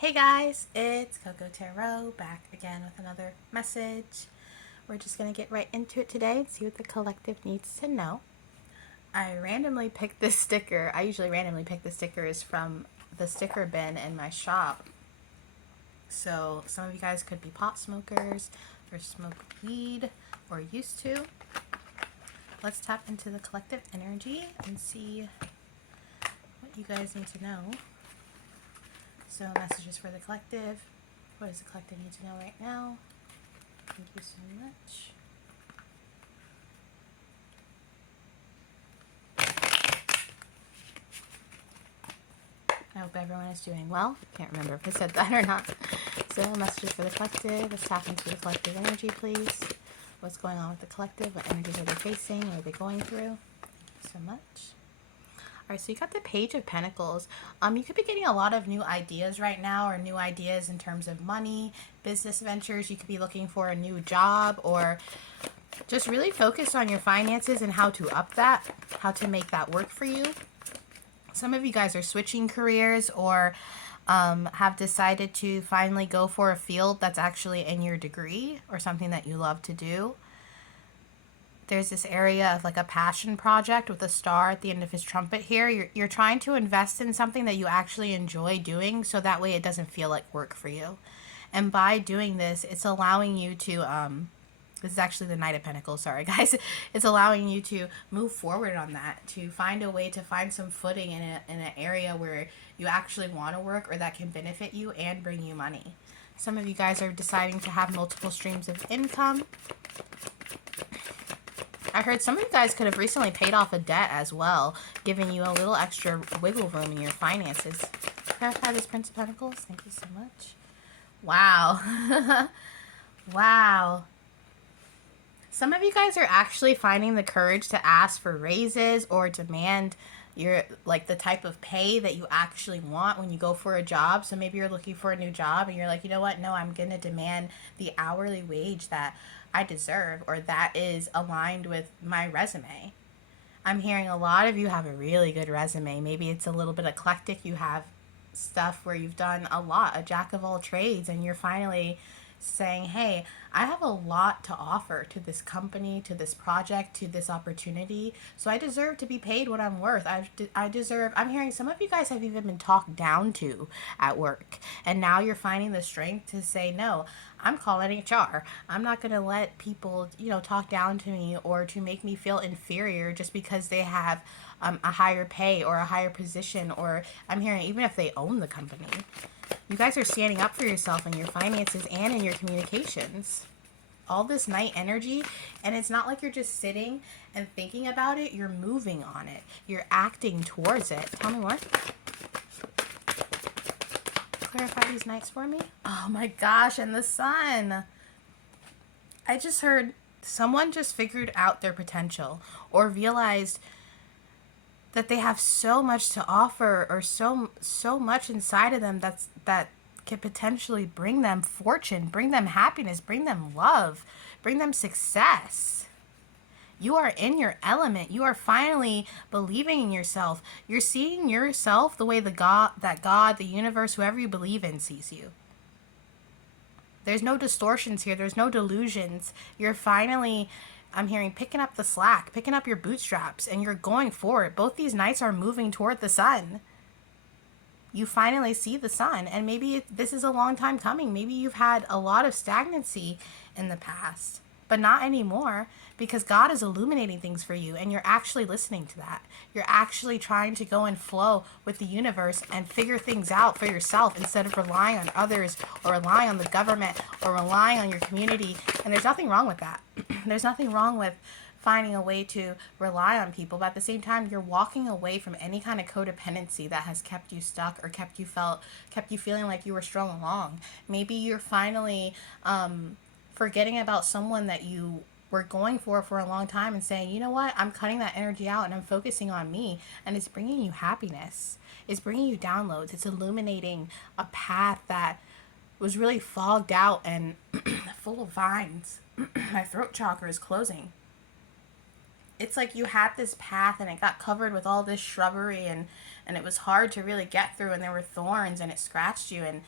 Hey guys, it's Coco Tarot back again with another message. We're just going to get right into it today and see what the collective needs to know. I randomly picked this sticker. I usually randomly pick the stickers from the sticker bin in my shop. So some of you guys could be pot smokers or smoke weed or used to. Let's tap into the collective energy and see what you guys need to know. So messages for the collective. What does the collective need to know right now? Thank you so much. I hope everyone is doing well. Can't remember if I said that or not. So messages for the collective. Let's tap into the collective energy, please. What's going on with the collective? What energies are they facing? What are they going through? Thank you so much. Alright, so you got the Page of Pentacles. You could be getting a lot of new ideas right now, or new ideas in terms of money, business ventures. You could be looking for a new job, or just really focus on your finances and how to up that, how to make that work for you. Some of you guys are switching careers, or have decided to finally go for a field that's actually in your degree or something that you love to do. There's this area of like a passion project with a star at the end of his trumpet here. You're trying to invest in something that you actually enjoy doing, so that way it doesn't feel like work for you. And by doing this, it's allowing you to, this is actually the Knight of Pentacles, sorry guys. It's allowing you to move forward on that, to find a way to find some footing in an area where you actually want to work, or that can benefit you and bring you money. Some of you guys are deciding to have multiple streams of income. I heard some of you guys could have recently paid off a debt as well, giving you a little extra wiggle room in your finances. Clarify this, Prince of Pentacles. Thank you so much. Wow. Wow. Some of you guys are actually finding the courage to ask for raises or demand your, like, the type of pay that you actually want when you go for a job. So maybe you're looking for a new job and you're like, you know what? No, I'm going to demand the hourly wage that I deserve, or that is aligned with my resume. I'm hearing a lot of you have a really good resume. Maybe it's a little bit eclectic. You have stuff where you've done a lot, a jack of all trades, and you're finally saying, hey, I have a lot to offer to this company, to this project, to this opportunity, so I deserve to be paid what I'm worth. I deserve, I'm hearing some of you guys have even been talked down to at work, and now you're finding the strength to say, no, I'm calling HR. I'm not going to let people, talk down to me or to make me feel inferior just because they have a higher pay or a higher position, or I'm hearing even if they own the company. You guys are standing up for yourself in your finances and in your communications. All this Knight energy, and it's not like you're just sitting and thinking about it. You're moving on it. You're acting towards it. Tell me more. Clarify these Knights for me. Oh my gosh, and the Sun. I just heard someone just figured out their potential, or realized that they have so much to offer, or so much inside of them that can potentially bring them fortune, bring them happiness, bring them love, bring them success. You are in your element. You are finally believing in yourself. You're seeing yourself the way the God, the universe, whoever you believe in, sees you. There's no distortions here. There's no delusions. You're finally, I'm hearing, picking up the slack, picking up your bootstraps, and you're going forward. Both these Knights are moving toward the Sun. You finally see the Sun, and maybe this is a long time coming. Maybe you've had a lot of stagnancy in the past, but not anymore, because God is illuminating things for you, and you're actually listening to that. You're actually trying to go and flow with the universe and figure things out for yourself, instead of relying on others, or relying on the government, or relying on your community. And there's nothing wrong with that. There's nothing wrong with finding a way to rely on people, but at the same time, you're walking away from any kind of codependency that has kept you stuck, or kept you feeling like you were strung along. Maybe you're finally forgetting about someone that you were going for a long time, and saying, you know what, I'm cutting that energy out and I'm focusing on me, and it's bringing you happiness. It's bringing you downloads. It's illuminating a path that was really fogged out and full of vines. My throat chakra is closing. It's like you had this path and it got covered with all this shrubbery, and it was hard to really get through, and there were thorns and it scratched you, and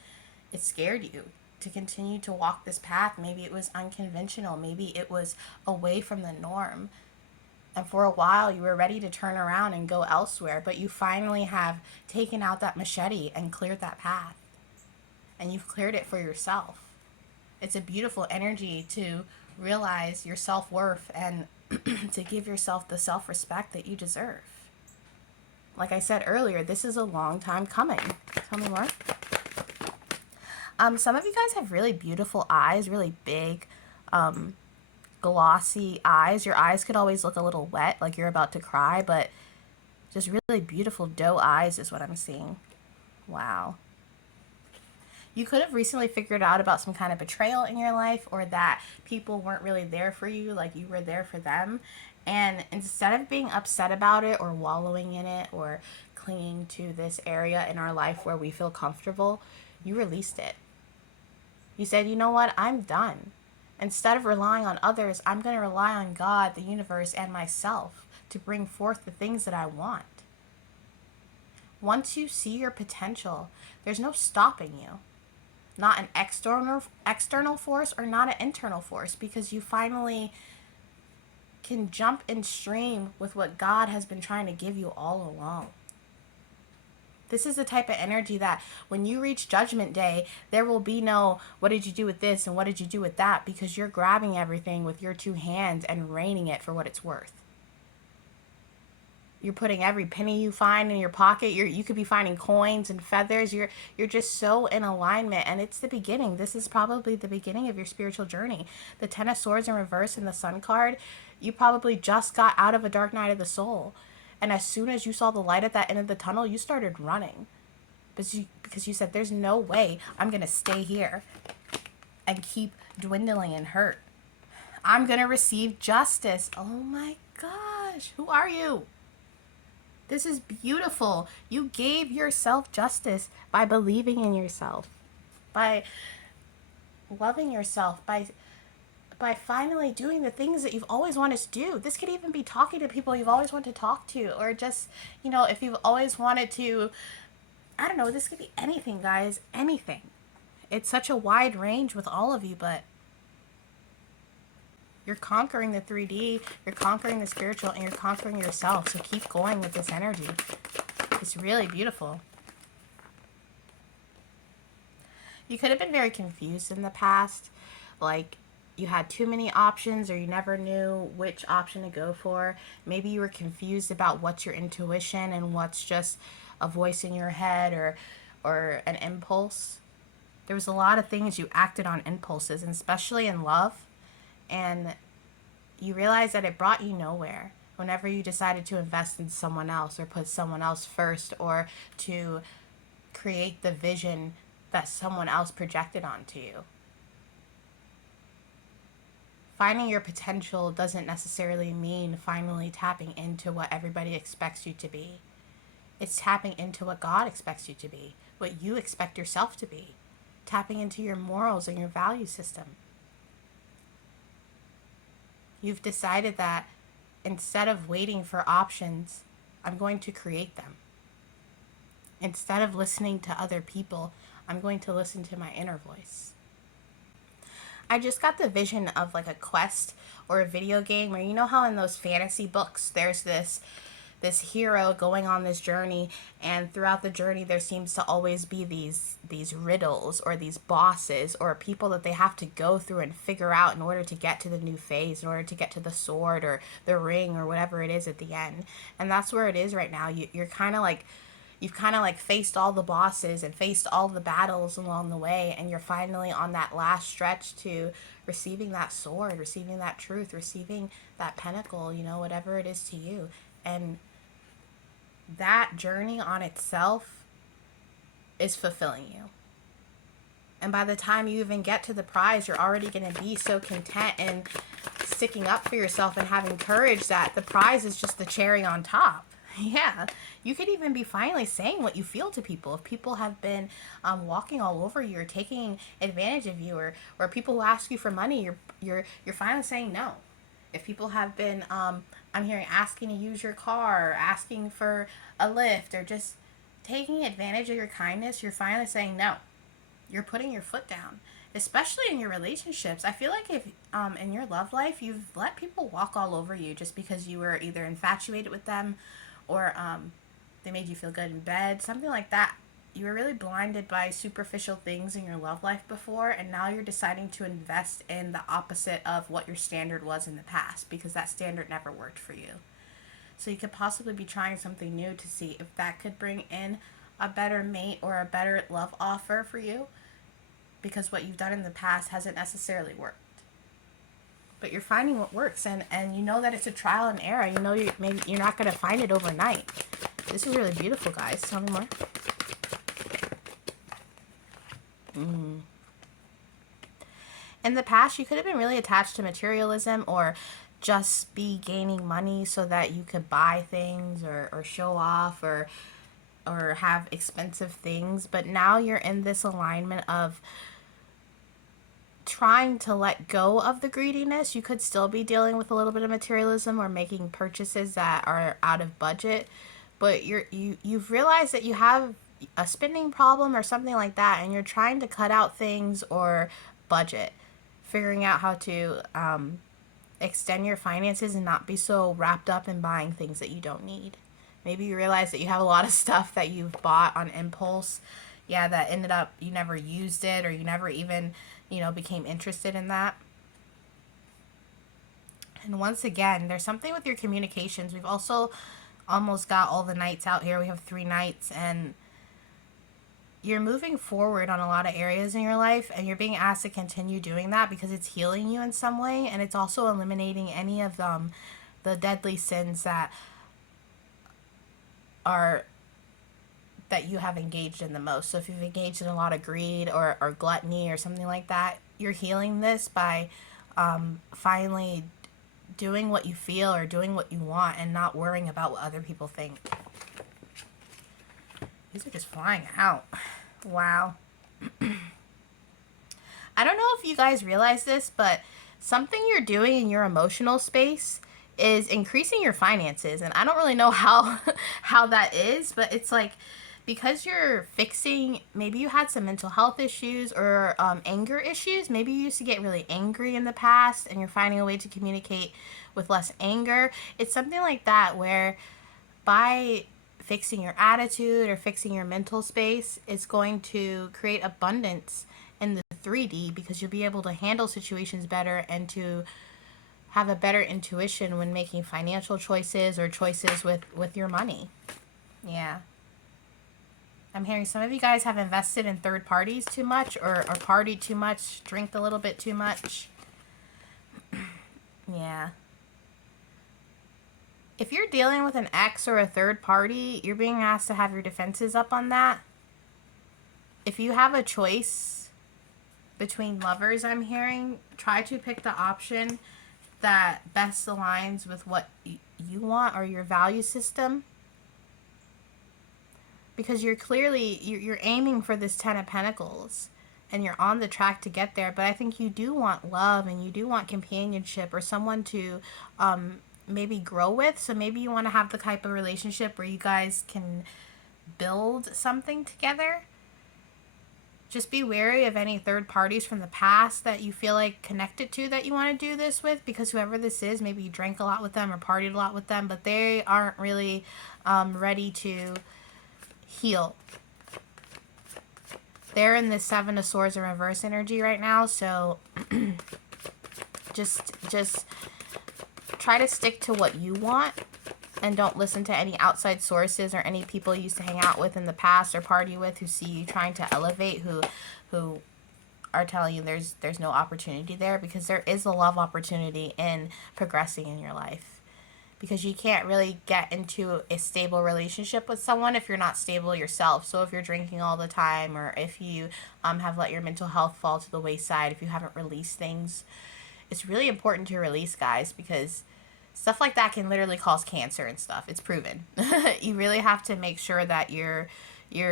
it scared you to continue to walk this path. Maybe it was unconventional. Maybe it was away from the norm. And for a while, you were ready to turn around and go elsewhere, but you finally have taken out that machete and cleared that path. And you've cleared it for yourself. It's a beautiful energy to realize your self-worth and to give yourself the self-respect that you deserve. Like I said earlier, this is a long time coming. Tell me more. Some of you guys have really beautiful eyes, really big, glossy eyes. Your eyes could always look a little wet, like you're about to cry, but just really beautiful doe eyes is what I'm seeing. Wow. You could have recently figured out about some kind of betrayal in your life, or that people weren't really there for you like you were there for them. And instead of being upset about it or wallowing in it or clinging to this area in our life where we feel comfortable, you released it. You said, you know what, I'm done. Instead of relying on others, I'm going to rely on God, the universe, and myself to bring forth the things that I want. Once you see your potential, there's no stopping you. Not an external force or not an internal force, because you finally can jump in stream with what God has been trying to give you all along. This is the type of energy that when you reach Judgment Day, there will be no, what did you do with this and what did you do with that? Because you're grabbing everything with your two hands and raining it for what it's worth. You're putting every penny you find in your pocket. You could be finding coins and feathers. You're just so in alignment, and it's the beginning. This is probably the beginning of your spiritual journey. The Ten of Swords in reverse and the Sun card, you probably just got out of a dark night of the soul. And as soon as you saw the light at that end of the tunnel, you started running. Because you said, there's no way I'm going to stay here and keep dwindling and hurt. I'm going to receive justice. Oh my gosh. Who are you? This is beautiful. You gave yourself justice by believing in yourself, by loving yourself, by finally doing the things that you've always wanted to do. This could even be talking to people you've always wanted to talk to, or just, if you've always wanted to, I don't know, this could be anything, guys, anything. It's such a wide range with all of you, but you're conquering the 3D, you're conquering the spiritual, and you're conquering yourself. So keep going with this energy. It's really beautiful. You could have been very confused in the past. Like, you had too many options, or you never knew which option to go for. Maybe you were confused about what's your intuition and what's just a voice in your head or an impulse. There was a lot of things you acted on impulses, and especially in love. And you realize that it brought you nowhere whenever you decided to invest in someone else or put someone else first, or to create the vision that someone else projected onto you. Finding your potential doesn't necessarily mean finally tapping into what everybody expects you to be. It's tapping into what God expects you to be, what you expect yourself to be, tapping into your morals and your value system. You've decided that instead of waiting for options, I'm going to create them. Instead of listening to other people, I'm going to listen to my inner voice. I just got the vision of like a quest or a video game where, you know how in those fantasy books there's this hero going on this journey, and throughout the journey there seems to always be these riddles or these bosses or people that they have to go through and figure out in order to get to the new phase, in order to get to the sword or the ring or whatever it is at the end. And that's where it is right now. You're kind of like, you've kind of like faced all the bosses and faced all the battles along the way, and you're finally on that last stretch to receiving that sword, receiving that truth, receiving that pinnacle, whatever it is to you. And that journey on itself is fulfilling you. And by the time you even get to the prize, you're already going to be so content and sticking up for yourself and having courage that the prize is just the cherry on top. Yeah, you could even be finally saying what you feel to people. If people have been walking all over you or taking advantage of you, or people who ask you for money, you're finally saying no. If people have been, I'm hearing, asking to use your car, or asking for a lift, or just taking advantage of your kindness, you're finally saying no. You're putting your foot down, especially in your relationships. I feel like if in your love life you've let people walk all over you just because you were either infatuated with them or they made you feel good in bed, something like that. You were really blinded by superficial things in your love life before, and now you're deciding to invest in the opposite of what your standard was in the past because that standard never worked for you. So you could possibly be trying something new to see if that could bring in a better mate or a better love offer for you, because what you've done in the past hasn't necessarily worked. But you're finding what works, and you know that it's a trial and error. You know maybe you're not going to find it overnight. This is really beautiful, guys. Tell me more. In the past, you could have been really attached to materialism or just be gaining money so that you could buy things or show off or have expensive things. But now you're in this alignment of trying to let go of the greediness. You could still be dealing with a little bit of materialism or making purchases that are out of budget, but you've realized that you have a spending problem or something like that, and you're trying to cut out things or budget, figuring out how to extend your finances and not be so wrapped up in buying things that you don't need. Maybe you realize that you have a lot of stuff that you've bought on impulse, that ended up you never used it, or you never even became interested in that. And once again, there's something with your communications. We've also almost got all the knights out here. We have 3 knights, and you're moving forward on a lot of areas in your life, and you're being asked to continue doing that because it's healing you in some way, and it's also eliminating any of the deadly sins that you have engaged in the most. So if you've engaged in a lot of greed or gluttony or something like that, you're healing this by finally doing what you feel or doing what you want and not worrying about what other people think. These are just flying out. Wow. I don't know if you guys realize this, but something you're doing in your emotional space is increasing your finances. And I don't really know how that is, but it's like, because you're fixing, maybe you had some mental health issues or anger issues. Maybe you used to get really angry in the past and you're finding a way to communicate with less anger. It's something like that, where by fixing your attitude or fixing your mental space, it's going to create abundance in the 3D, because you'll be able to handle situations better and to have a better intuition when making financial choices or choices with your money. Yeah. I'm hearing some of you guys have invested in third parties too much, or partied too much, drank a little bit too much. Yeah. If you're dealing with an ex or a third party, you're being asked to have your defenses up on that. If you have a choice between lovers, I'm hearing, try to pick the option that best aligns with what you want or your value system. Because you're clearly, you're aiming for this 10 of Pentacles and you're on the track to get there. But I think you do want love and you do want companionship or someone to maybe grow with. So maybe you want to have the type of relationship where you guys can build something together. Just be wary of any third parties from the past that you feel like connected to that you want to do this with, because whoever this is, maybe you drank a lot with them or partied a lot with them, but they aren't really ready to heal. They're in this 7 of Swords in reverse energy right now, so just try to stick to what you want and don't listen to any outside sources or any people you used to hang out with in the past or party with who see you trying to elevate, who are telling you there's no opportunity there, because there is a love opportunity in progressing in your life. Because you can't really get into a stable relationship with someone if you're not stable yourself. So if you're drinking all the time, or if you have let your mental health fall to the wayside, if you haven't released things, it's really important to release, guys, because stuff like that can literally cause cancer and stuff. It's proven. You really have to make sure that you're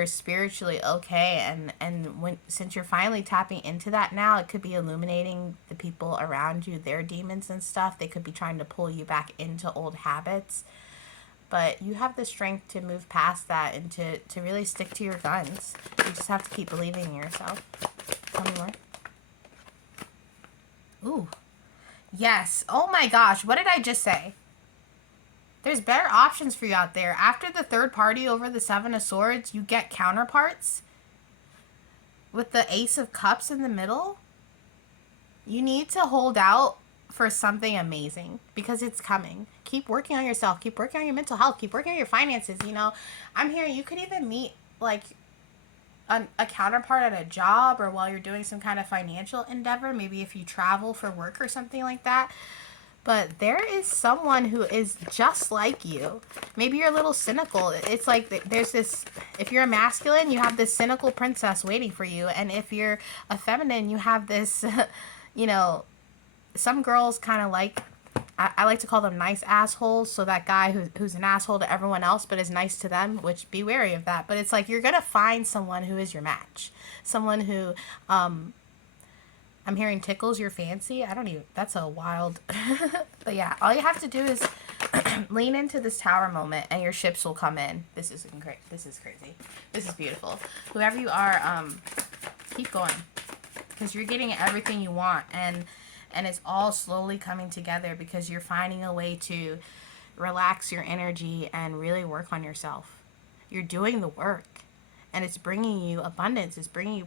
spiritually okay, and since you're finally tapping into that now, it could be illuminating the people around you, their demons and stuff. They could be trying to pull you back into old habits. But you have the strength to move past that and to really stick to your guns. You just have to keep believing in yourself. Tell me more. Ooh. Yes. Oh my gosh. What did I just say? There's better options for you out there. After the third party over the Seven of Swords, you get counterparts. With the Ace of Cups in the middle, you need to hold out for something amazing because it's coming. Keep working on yourself. Keep working on your mental health. Keep working on your finances. You know, I'm hearing you could even meet like a counterpart at a job or while you're doing some kind of financial endeavor. Maybe if you travel for work or something like that. But there is someone who is just like you. Maybe you're a little cynical. It's like there's this, if you're a masculine, you have this cynical princess waiting for you. And if you're a feminine, you have this, you know, some girls kind of like, I like to call them nice assholes. So that guy who's an asshole to everyone else but is nice to them, which be wary of that. But it's like you're going to find someone who is your match. Someone who, I'm hearing tickles your fancy. I don't even, that's a wild, but yeah, all you have to do is lean into this tower moment and your ships will come in. This is great. This is crazy. This is beautiful. Whoever you are, keep going because you're getting everything you want and it's all slowly coming together because you're finding a way to relax your energy and really work on yourself. You're doing the work and it's bringing you abundance. It's bringing you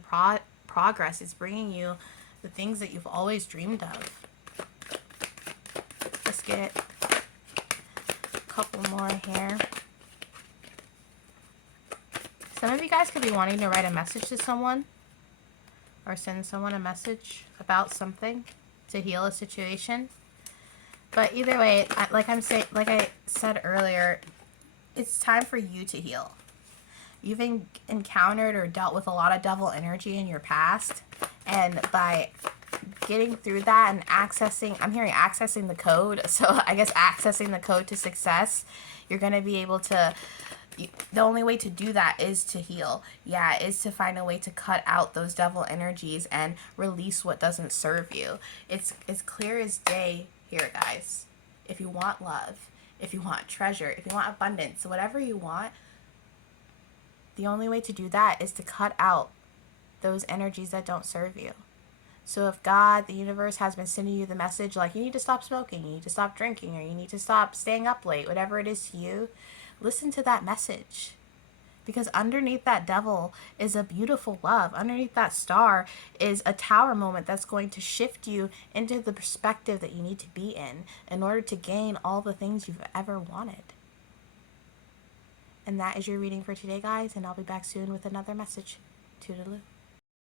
progress. It's bringing you the things that you've always dreamed of. Let's get a couple more here. Some of you guys could be wanting to write a message to someone or send someone a message about something to heal a situation. But either way, like I said earlier, it's time for you to heal. You've encountered or dealt with a lot of devil energy in your past. And by getting through that and accessing, I'm hearing accessing the code. So I guess accessing the code to success, you're going to be able to, the only way to do that is to heal. Yeah, is to find a way to cut out those devil energies and release what doesn't serve you. It's clear as day here, guys. If you want love, if you want treasure, if you want abundance, whatever you want, the only way to do that is to cut out those energies that don't serve you. So if God, the universe, has been sending you the message like you need to stop smoking, you need to stop drinking, or you need to stop staying up late, whatever it is to you, listen to that message. Because underneath that devil is a beautiful love. Underneath that star is a tower moment that's going to shift you into the perspective that you need to be in order to gain all the things you've ever wanted. And that is your reading for today, guys, and I'll be back soon with another message. Toodaloo.